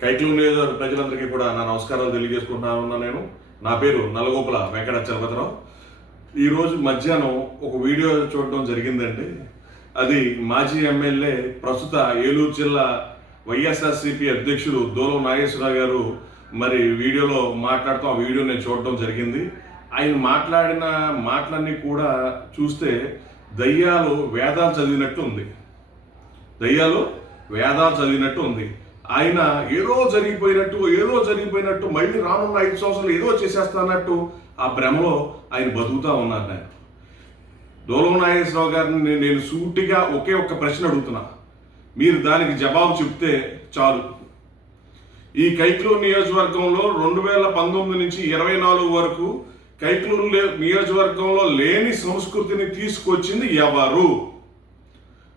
కైక్లూ నియోజకవర్గ ప్రజలందరికీ కూడా నా నమస్కారాలు తెలియజేసుకుంటున్నాను నేను. నా పేరు నల్లగోపుల వెంకట చలపతిరావు. ఈరోజు మధ్యాహ్నం ఒక వీడియో చూడటం జరిగిందండి. అది మాజీ ఎమ్మెల్యే ప్రస్తుత ఏలూరు జిల్లా వైఎస్ఆర్సీపీ అధ్యక్షుడు దూలం నాగేశ్వరరావు గారు మరి వీడియోలో మాట్లాడుతూ ఆ వీడియో నేను చూడటం జరిగింది. ఆయన మాట్లాడిన మాటలన్నీ కూడా చూస్తే దయ్యాలు వేదాలు చదివినట్టు ఉంది. దయ్యాలు వేదాలు చదివినట్టు ఉంది. ఆయన ఏదో జరిగిపోయినట్టు ఏదో జరిగిపోయినట్టు మళ్ళీ రానున్న ఐదు సంవత్సరాలు ఏదో చేసేస్తానట్టు ఆ భ్రమలో ఆయన బతుకుతా ఉన్నారు నేను దోలం నాగేశ్వరరావు గారిని నేను- నేను సూటిగా ఒకే ఒక్క ప్రశ్న అడుగుతున్నా. మీరు దానికి జవాబు చెప్తే చాలు. ఈ కైక్లూరు నియోజకవర్గంలో రెండు వేల పంతొమ్మిది నుంచి ఇరవై నాలుగు వరకు కైక్లూరు లే- నియోజకవర్గంలో లేని సంస్కృతిని తీసుకొచ్చింది ఎవరు?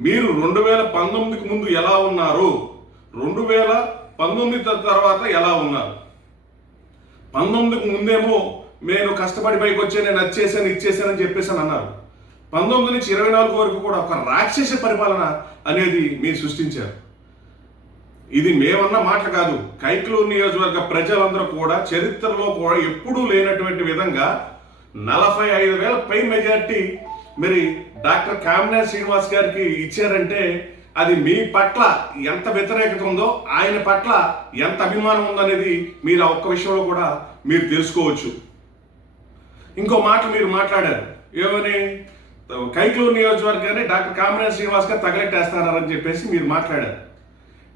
మీరు రెండు వేల పంతొమ్మిదికి ముందు ఎలా ఉన్నారు? రెండు వేల పంతొమ్మిది తర్వాత ఎలా ఉన్నారు? పంతొమ్మిదికి ముందేమో నేను కష్టపడి పైకి వచ్చే నేను వచ్చేసాను ఇచ్చేసానని అని అన్నారు. పంతొమ్మిది నుంచి ఇరవై నాలుగు వరకు కూడా ఒక రాక్షస పరిపాలన అనేది మీరు సృష్టించారు. ఇది మేమన్న మాట కాదు. కైక్లూరు నియోజకవర్గ ప్రజలందరూ కూడా చరిత్రలో కూడా ఎప్పుడూ లేనటువంటి విధంగా నలభై ఐదు వేల పై మెజార్టీ మరి డాక్టర్ కామినా శ్రీనివాస్ గారికి ఇచ్చారంటే అది మీ పట్ల ఎంత వ్యతిరేకత ఉందో ఆయన పట్ల ఎంత అభిమానం ఉందనేది మీరు ఆ ఒక్క విషయంలో కూడా మీరు తెలుసుకోవచ్చు. ఇంకో మాట మీరు మాట్లాడారు. ఏమని? కైకలూరు నియోజకవర్గాన్ని డాక్టర్ కామరాజ్ శ్రీనివాస్ గారు తగలెట్టేస్తారని చెప్పేసి మీరు మాట్లాడారు.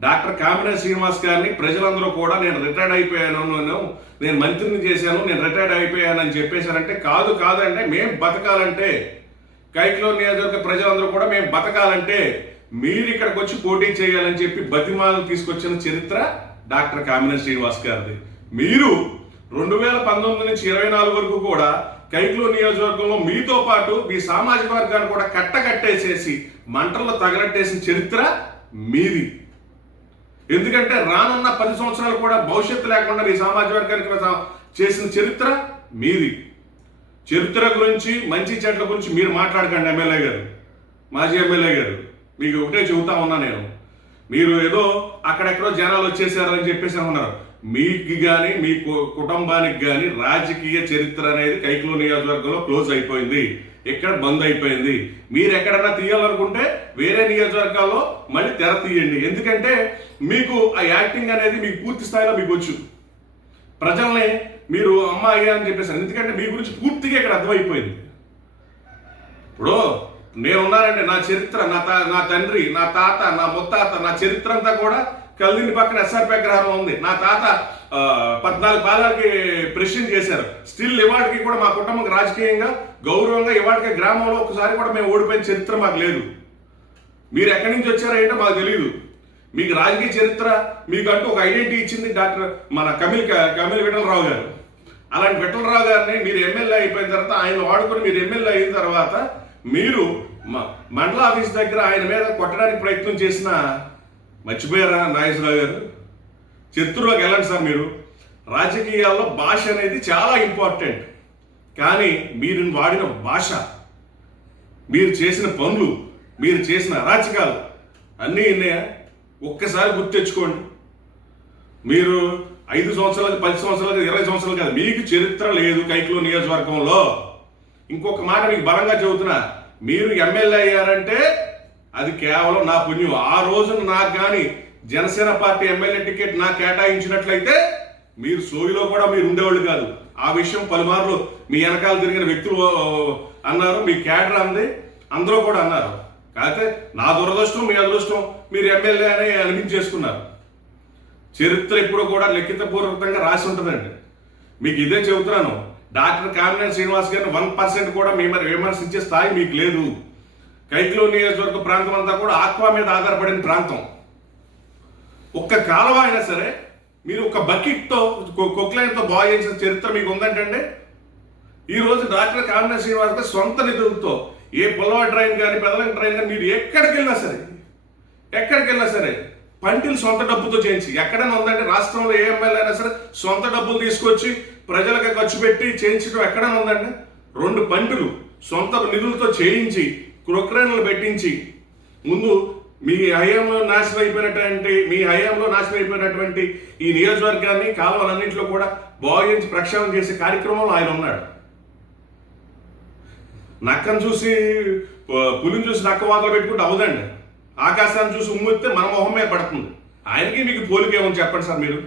డాక్టర్ కామరాజ్ శ్రీనివాస్ గారిని ప్రజలందరూ కూడా నేను రిటైర్డ్ అయిపోయాను నేను నేను మంత్రిని చేశాను నేను రిటైర్డ్ అయిపోయానని అని చెప్పేశారంటే కాదు కాదంటే మేము బతకాలంటే. కైకలూరు నియోజకవర్గ ప్రజలందరూ కూడా మేము బతకాలంటే. మీరు ఇక్కడికి వచ్చి పోటీ చేయాలని చెప్పి బతిమాలను తీసుకొచ్చిన చరిత్ర డాక్టర్ కామిన శ్రీనివాస్ గారిది. మీరు రెండు వేల పంతొమ్మిది నుంచి ఇరవై నాలుగు వరకు కూడా కైక్లూరు నియోజకవర్గంలో మీతో పాటు మీ సామాజిక వర్గాన్ని కూడా కట్టకట్టేసేసి మంటల్లో తగలట్టేసిన చరిత్ర మీది. ఎందుకంటే రానున్న పది సంవత్సరాలు కూడా భవిష్యత్తు లేకుండా మీ సామాజిక వర్గానికి చేసిన చరిత్ర మీది. చరిత్ర గురించి మంచి చెట్ల గురించి మీరు మాట్లాడకండి ఎమ్మెల్యే గారు మాజీ ఎమ్మెల్యే గారు. మీకు ఒకటే చెబుతా ఉన్నా నేను. మీరు ఏదో అక్కడెక్కడో జనాలు వచ్చేసారని చెప్పేసి ఉన్నారు. మీకు కానీ మీ కుటుంబానికి కానీ రాజకీయ చరిత్ర అనేది కైకులు నియోజకవర్గంలో క్లోజ్ అయిపోయింది. ఇక్కడ బంద్ అయిపోయింది. మీరు ఎక్కడన్నా తీయాలనుకుంటే వేరే నియోజకవర్గాల్లో మళ్ళీ తెర తీయండి. ఎందుకంటే మీకు ఆ యాక్టింగ్ అనేది మీకు పూర్తి స్థాయిలో మీకు వచ్చు. ప్రజల్ని మీరు అమ్మ అయ్యా అని. చెప్పేసారు ఎందుకంటే మీ గురించి పూర్తిగా ఇక్కడ అర్థమైపోయింది. ఇప్పుడు నేనున్నానండి నా చరిత్ర నా తా నా తండ్రి నా తాత నా ముత్తాత నా చరిత్ర అంతా కూడా కల్దీని పక్కన ఎస్ఆర్పి గ్రహం ఉంది. నా తాత పద్నాలుగు పాదాలకి ప్రెసిడెంట్ చేశారు. స్టిల్ ఇవాటికి కూడా మా కుటుంబం రాజకీయంగా గౌరవంగా ఇవాటికి గ్రామంలో ఒకసారి కూడా మేము ఓడిపోయిన చరిత్ర మాకు లేదు. మీరు ఎక్కడి నుంచి వచ్చారో ఏంటో మాకు తెలియదు మీకు రాజకీయ చరిత్ర మీకు అంటూ ఒక ఐడెంటిటీ ఇచ్చింది డాక్టర్ మన కమిల్ కమిల్ విఠలరావు గారు. అలాంటి విఠలరావు గారిని మీరు ఎమ్మెల్యే అయిపోయిన తర్వాత ఆయన వాడుకొని మీరు ఎమ్మెల్యే అయిన తర్వాత మీరు మ- మండల ఆఫీస్ దగ్గర ఆయన మీద కొట్టడానికి ప్రయత్నం చేసిన మర్చిపోయారా నాగేశ్వరరావు గారు? చిత్తూరులోకి వెళ్ళండి సార్ మీరు. రాజకీయాల్లో భాష అనేది చాలా ఇంపార్టెంట్ కానీ మీరు వాడిన భాష మీరు చేసిన పనులు మీరు చేసిన అరాచకాలు అన్నీ ఉన్నాయా? ఒక్కసారి గుర్తు తెచ్చుకోండి. మీరు ఐదు సంవత్సరాలు పది సంవత్సరాలు ఇరవై సంవత్సరాలు కాదు మీకు చరిత్ర లేదు కైకులో నియోజకవర్గంలో. ఇంకొక మాట మీకు బలంగా చెబుతున్నా. మీరు ఎమ్మెల్యే అయ్యారంటే అది కేవలం నా పుణ్యం. ఆ రోజున నాకు కానీ జనసేన పార్టీ ఎమ్మెల్యే టికెట్ నాకు కేటాయించినట్లయితే మీరు సోయిలో కూడా మీరు ఉండేవాళ్ళు కాదు. ఆ విషయం పలుమార్లు మీ వెనకాల తిరిగిన వ్యక్తులు అన్నారు. మీ క్యాడర్ అంది. అందరూ కూడా అన్నారు. కాకపోతే నా దురదృష్టం మీ అదృష్టం మీరు ఎమ్మెల్యే అని అనిపించేసుకున్నారు చరిత్ర ఇప్పుడు కూడా లిఖితపూర్వకంగా రాసి ఉంటుందండి. మీకు ఇదే చెబుతున్నాను. డాక్టర్ కామినేని శ్రీనివాస్ గారిని వన్ పర్సెంట్ కూడా మేము విమర్శించే స్థాయి మీకు లేదు. కైకిలో నియోజకవర్గ ప్రాంతం అంతా కూడా ఆక్వా మీద ఆధారపడిన ప్రాంతం. ఒక్క కాలువ అయినా సరే మీరు ఒక బకెట్తో కొక్లైన్తో బాగు చేసిన చరిత్ర మీకు ఉందంటండి? ఈరోజు డాక్టర్ కామినేని శ్రీనివాస్ గారు సొంత నిధులతో ఏ పుల్లవ ట్రైన్ కానీ పెదలంక ట్రైన్ కానీ మీరు ఎక్కడికి వెళ్ళినా సరే ఎక్కడికి వెళ్ళినా సరే పంటిని సొంత డబ్బుతో చేయించి ఎక్కడైనా ఉందంటే రాష్ట్రంలో ఏ ఎమ్మెల్యే అయినా సరే సొంత డబ్బులు తీసుకొచ్చి ప్రజలకు ఖర్చు పెట్టి చేయించడం ఎక్కడ ఉందండి? రెండు పంటులు సొంత నిధులతో చేయించి క్రొక్రైన్లు పెట్టించి. ముందు మీ హయాంలో నాశనం అయిపోయినటువంటి మీ హయాంలో నాశనం అయిపోయినటువంటి ఈ నియోజకవర్గాన్ని కాలువలన్నింటిలో కూడా బాగించి ప్రక్షాళన చేసే కార్యక్రమంలో ఆయన ఉన్నాడు. నక్కను చూసి పులిని చూసి నక్క వాతలు పెట్టుకుంటే అవదండి ఆకాశాన్ని చూసి ఉమ్మితే మన మొహం మీద పడుతుంది. ఆయనకి మీకు పోలికేమని చెప్పండి సార్ మీరు?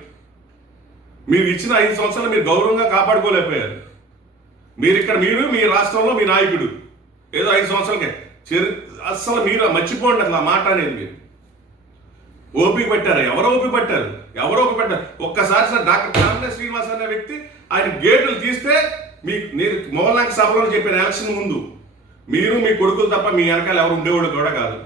మీరు ఇచ్చిన ఐదు సంవత్సరాలు మీరు గౌరవంగా కాపాడుకోలేకపోయారు. మీరు ఇక్కడ మీరు మీ రాష్ట్రంలో మీ నాయకుడు. ఏదో ఐదు సంవత్సరాలకే. చరి అస్సలు మీరు మర్చిపోండి అసలు ఆ మాట అనేది మీరు. ఓపిక పెట్టారు? ఎవరో ఓపిక పట్టారు? ఎవరో ఓపిక పట్టారు? ఒక్కసారి సార్ డాక్టర్ కామనే శ్రీనివాస్ అనే వ్యక్తి ఆయన గేట్లు తీస్తే మీ నేను మోహన్లాంక సభలో చెప్పిన ఎలక్షన్ ముందు. మీరు మీ కొడుకులు తప్ప మీ వెనకాల ఎవరు ఉండేవాడు కూడా కాదు.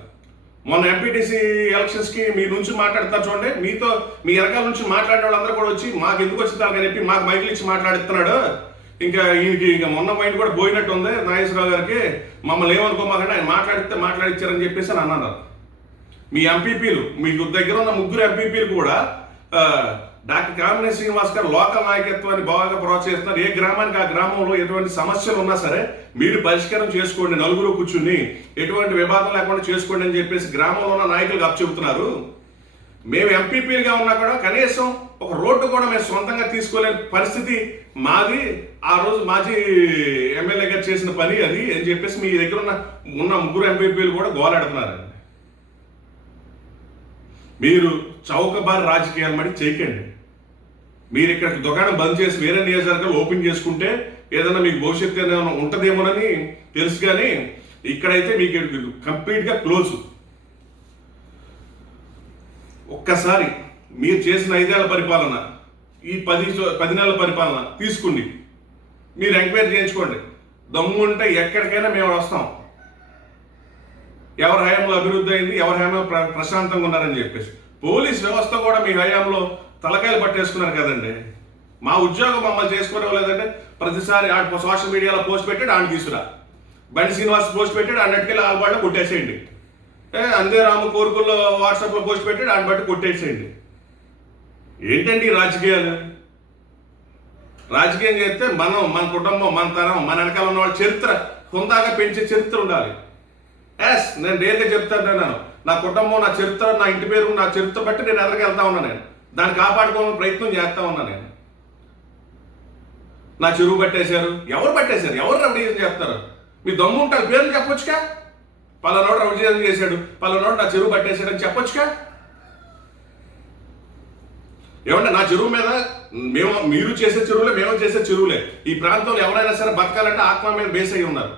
మొన్న ఎంపీటీసీ ఎలక్షన్స్కి మీ నుంచి మాట్లాడతారు చూడండి. మీతో మీ వెనకాల నుంచి మాట్లాడిన వాళ్ళందరూ కూడా వచ్చి మాకు ఎందుకు వచ్చిందా? అని చెప్పి మాకు మైకులు ఇచ్చి మాట్లాడుతున్నాడు. ఇంకా ఈయనకి ఇంకా మొన్న మైండ్ కూడా పోయినట్టు ఉంది నాగేశ్వరరావు గారికి. మమ్మల్ని ఏమనుకోమాకండి ఆయన మాట్లాడితే మాట్లాడిచ్చారని చెప్పేసి అని అన్నారు. మీ ఎంపీపీలు మీకు దగ్గర ఉన్న ముగ్గురు ఎంపీపీలు కూడా డాక్టర్ కామినే శ్రీనివాస్ గారు లోకల్ నాయకత్వాన్ని బాగా ప్రోత్సహిస్తున్నారు. ఏ గ్రామానికి ఆ గ్రామంలో ఎటువంటి సమస్యలు ఉన్నా సరే మీరు పరిష్కారం చేసుకోండి. నలుగురు కూర్చుని ఎటువంటి వివాదం లేకుండా చేసుకోండి అని చెప్పేసి గ్రామంలో ఉన్న నాయకులకు అప్ చెబుతున్నారు మేము ఎంపీపీలుగా ఉన్నా కూడా కనీసం ఒక రోడ్డు కూడా మేము సొంతంగా తీసుకోలేని పరిస్థితి మాది. ఆ రోజు మాజీ ఎమ్మెల్యే గారు చేసిన పని అది అని చెప్పేసి మీ దగ్గర ఉన్న ఉన్న ముగ్గురు ఎంపీపీలు కూడా గోలాడుతున్నారు. మీరు చౌకబారి రాజకీయాలు మరి చేయకండి. మీరు ఇక్కడ దుకాణం బంద్ చేసి వేరే నియోజకవర్గాలు ఓపెన్ చేసుకుంటే ఏదైనా మీకు భవిష్యత్తు ఏదైనా ఉంటుందేమోనని తెలుసు కానీ ఇక్కడైతే మీకు కంప్లీట్గా క్లోజ్ ఒక్కసారి మీరు చేసిన ఐదేళ్ళ పరిపాలన ఈ పది పది నెలల పరిపాలన తీసుకోండి. మీరు ఎంక్వైరీ చేయించుకోండి. దమ్ము ఉంటే ఎక్కడికైనా మేము వస్తాం. ఎవరి హయాంలో అభివృద్ధి అయింది ఎవరి హయాంలో ప్ర- ప్రశాంతంగా ఉన్నారని చెప్పేసి. పోలీస్ వ్యవస్థ కూడా మీ హయాంలో తలకాయలు పట్టేసుకున్నారు కదండి. మా ఉద్యోగం మమ్మల్ని చేసుకోలేదంటే ప్రతిసారి ఆడ సోషల్ మీడియాలో పోస్ట్ పెట్టాడు ఆయన తీసుకురా. బండి శ్రీనివాస్ పోస్ట్ పెట్టాడు అన్నట్టుకెళ్ళి ఆల్బాట్లో కొట్టేసేయండి. ఏ, అందే రాము కోరుకుల్లో వాట్సాప్లో పోస్ట్ పెట్టాడు ఆయన బట్టి కొట్టేసేయండి. ఏంటండి రాజకీయాలు? రాజకీయం చేస్తే మనం మన కుటుంబం మన తరం మన వెనకాల ఉన్న వాళ్ళ చరిత్ర హుందాగా పెంచే చరిత్ర ఉండాలి. ఎస్ నేను డేర్గా చెప్తాను నేను. నా కుటుంబం నా చరిత్ర నా ఇంటి పేరు నా చరిత్ర బట్టి నేను ఎదరికి వెళ్తా ఉన్నాను నేను. దాన్ని కాపాడుకోవాలని ప్రయత్నం చేస్తా ఉన్నా నేను. నా చెరువు పట్టేశారు. ఎవరు పట్టేశారు? ఎవరు రౌడీజం చేస్తారు మీ దమ్ము ఉంటారు పేర్లు చెప్పొచ్చుగా? పలానోడు రౌడీజం చేశాడు. పలానోడు నా చెరువు పట్టేశాడు అని చెప్పొచ్చుగా? ఏమంటే నా చెరువు మీద మేము మీరు చేసే చెరువులే మేము చేసే చెరువులే. ఈ ప్రాంతంలో ఎవరైనా సరే బతకాలంటే ఆత్మ మీద బేస్ అయి ఉన్నారు.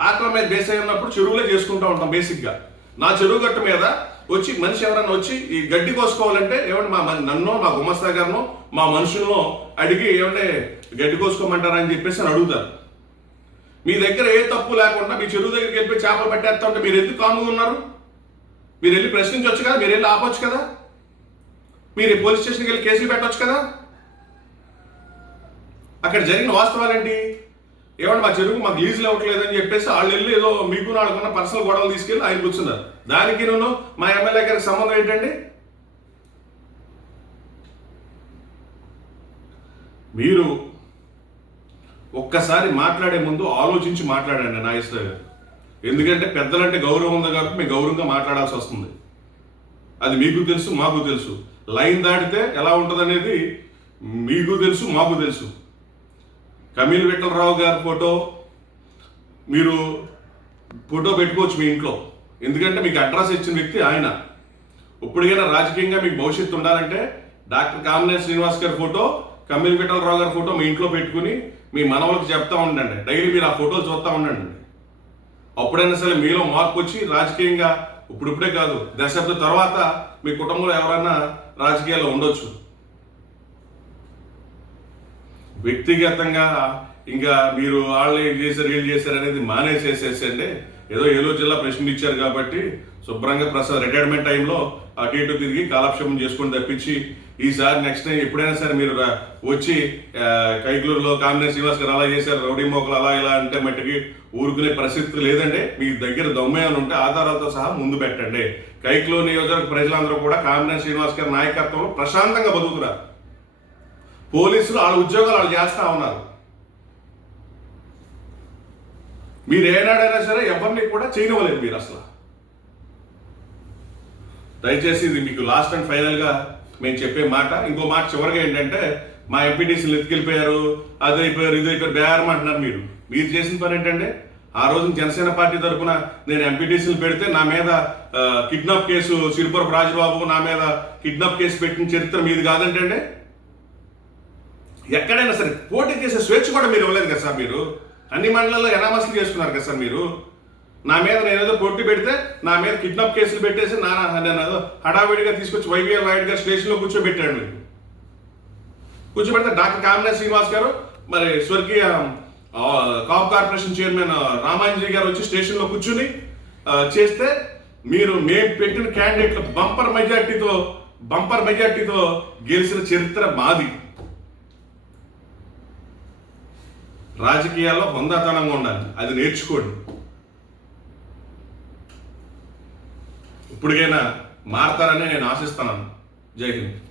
ఆత్మ మీద బేస్ అయి ఉన్నప్పుడు చెరువులే చేసుకుంటూ ఉంటాం బేసిక్గా నా చెరువు గట్టు మీద వచ్చి మనిషి ఎవరైనా వచ్చి ఈ గడ్డి కోసుకోవాలంటే ఏమంటే మా నన్నో నన్ను మా గుమస్తా గారినో మా మనుషులను అడిగి ఏమంటే గడ్డి కోసుకోమంటారా అని చెప్పేసి అని అడుగుతారు. మీ దగ్గర ఏ తప్పు లేకుండా మీ చెరువు దగ్గరికి వెళ్ళి చేపలు పట్టేస్తా ఉంటే మీరు ఎందుకు కాముగా ఉన్నారు? మీరు వెళ్ళి ప్రశ్నించవచ్చు కదా మీరు వెళ్ళి ఆపొచ్చు కదా? మీరు పోలీస్ స్టేషన్కి వెళ్ళి కేసులు పెట్టవచ్చు కదా? అక్కడ జరిగిన వాస్తవాలేంటి? ఏమంటే మా చెరువు మాకు లీజులు ఇవ్వట్లేదని అని చెప్పేసి వాళ్ళు వెళ్ళి ఏదో మీకు వాళ్ళకున్న పర్సనల్ గొడవలు తీసుకెళ్ళి ఆయన కూర్చున్నారు. దానికి నేను మా ఎమ్మెల్యే గారికి సంబంధం ఏంటండి? మీరు ఒక్కసారి మాట్లాడే ముందు ఆలోచించి మాట్లాడండి నా ఇష్టం. గారు ఎందుకంటే పెద్దలంటే గౌరవం ఉంది కాబట్టి మీ గౌరవంగా మాట్లాడాల్సి వస్తుంది. అది మీకు తెలుసు మాకు తెలుసు. లైన్ దాటితే ఎలా ఉంటుంది అనేది మీకు తెలుసు మాకు తెలుసు. కమీల్ విఠలరావు గారి ఫోటో మీరు ఫోటో పెట్టుకోవచ్చు మీ ఇంట్లో. ఎందుకంటే మీకు అడ్రస్ ఇచ్చిన వ్యక్తి ఆయన. ఇప్పటికైనా రాజకీయంగా మీకు భవిష్యత్తు ఉండాలంటే డాక్టర్ కామినే శ్రీనివాస్ గారి ఫోటో కమిల్ విఠలరావు గారి ఫోటో మీ ఇంట్లో పెట్టుకుని మీ మనవలకు చెప్తా ఉండండి. డైలీ మీరు ఆ ఫోటోలు చూస్తూ ఉండండి. అప్పుడైనా సరే మీలో మార్పు వచ్చి రాజకీయంగా ఇప్పుడిప్పుడే కాదు దశాబ్దం తర్వాత మీ కుటుంబంలో ఎవరైనా రాజకీయాల్లో ఉండొచ్చు. వ్యక్తిగతంగా ఇంకా మీరు వాళ్ళు ఏం చేశారు వీళ్ళు చేశారు అనేది మానేసేసేసండి ఏదో ఏలూరు జిల్లా ప్రశ్న ఇచ్చారు కాబట్టి శుభ్రంగా ప్రసాద్ రిటైర్మెంట్ టైంలో అటు ఇటు తిరిగి కాలక్షేపం చేసుకొని తప్పించి ఈసారి నెక్స్ట్ టైం ఎప్పుడైనా సరే మీరు వచ్చి కైకులూరులో కైకలూరులో శ్రీనివాస్ గారు అలా చేశారు రౌడీ మోకలు అలా ఇలా అంటే మట్టికి ఊరుకునే పరిస్థితి లేదండి. మీ దగ్గర దమ్మేమని ఉంటే ఆధారాలతో సహా ముందు పెట్టండి. కైకులూరు నియోజకవర్గ ప్రజలందరూ కూడా కామినేని శ్రీనివాస్ గారి నాయకత్వంలో ప్రశాంతంగా బతుకుతున్నారు. పోలీసులు వాళ్ళ ఉద్యోగాలు వాళ్ళు చేస్తా ఉన్నారు. మీరు ఏనాడైనా సరే ఎవరిని కూడా చేయనివ్వలేదు మీరు అసలు. దయచేసి ఇది మీకు లాస్ట్ అండ్ ఫైనల్గా మేము చెప్పే మాట. ఇంకో మాట చివరిగా ఏంటంటే మా ఎంపీటీసీలు ఎత్తుకెళ్ళిపోయారు అది అయిపోయారు ఇది అయిపోయారు బేరం అంటున్నారు మీరు. మీరు చేసిన పని ఏంటంటే ఆ రోజు జనసేన పార్టీ తరఫున నేను ఎంపీటీసీలు పెడితే నా మీద కిడ్నాప్ కేసు సిరిపురపు రాజబాబు నా మీద కిడ్నాప్ కేసు పెట్టిన చరిత్ర మీది కాదంటే ఎక్కడైనా సరే పోటీ చేసే స్వేచ్ఛ కూడా మీరు ఇవ్వలేదు కదా సార్ మీరు? అన్ని మండలాల్లో ఎనామస్లు చేసుకున్నారు కదా సార్ మీరు? నా మీద నేను ఏదో పోటీ పెడితే నా మీద కిడ్నాప్ కేసులు పెట్టేసి నా నేను హడావిడిగా తీసుకొచ్చి వైవిఎల్ రాయుడు గారు స్టేషన్లో కూర్చోబెట్టాడు మీరు. కూర్చోబెడితే డాక్టర్ కామినే శ్రీనివాస్ గారు మరి స్వర్గీయ కాప్ కార్పొరేషన్ చైర్మన్ రామాంజీ గారు వచ్చి స్టేషన్లో కూర్చుని చేస్తే మీరు మేము పెట్టిన క్యాండిడేట్లు బంపర్ మెజార్టీతో బంపర్ మెజార్టీతో గెలిచిన చరిత్ర మాది. రాజకీయాల్లో హొందాతనంగా ఉండాలి. అది నేర్చుకోండి. ఇప్పటికైనా మారతారని నేను ఆశిస్తున్నాను. జై హింద్.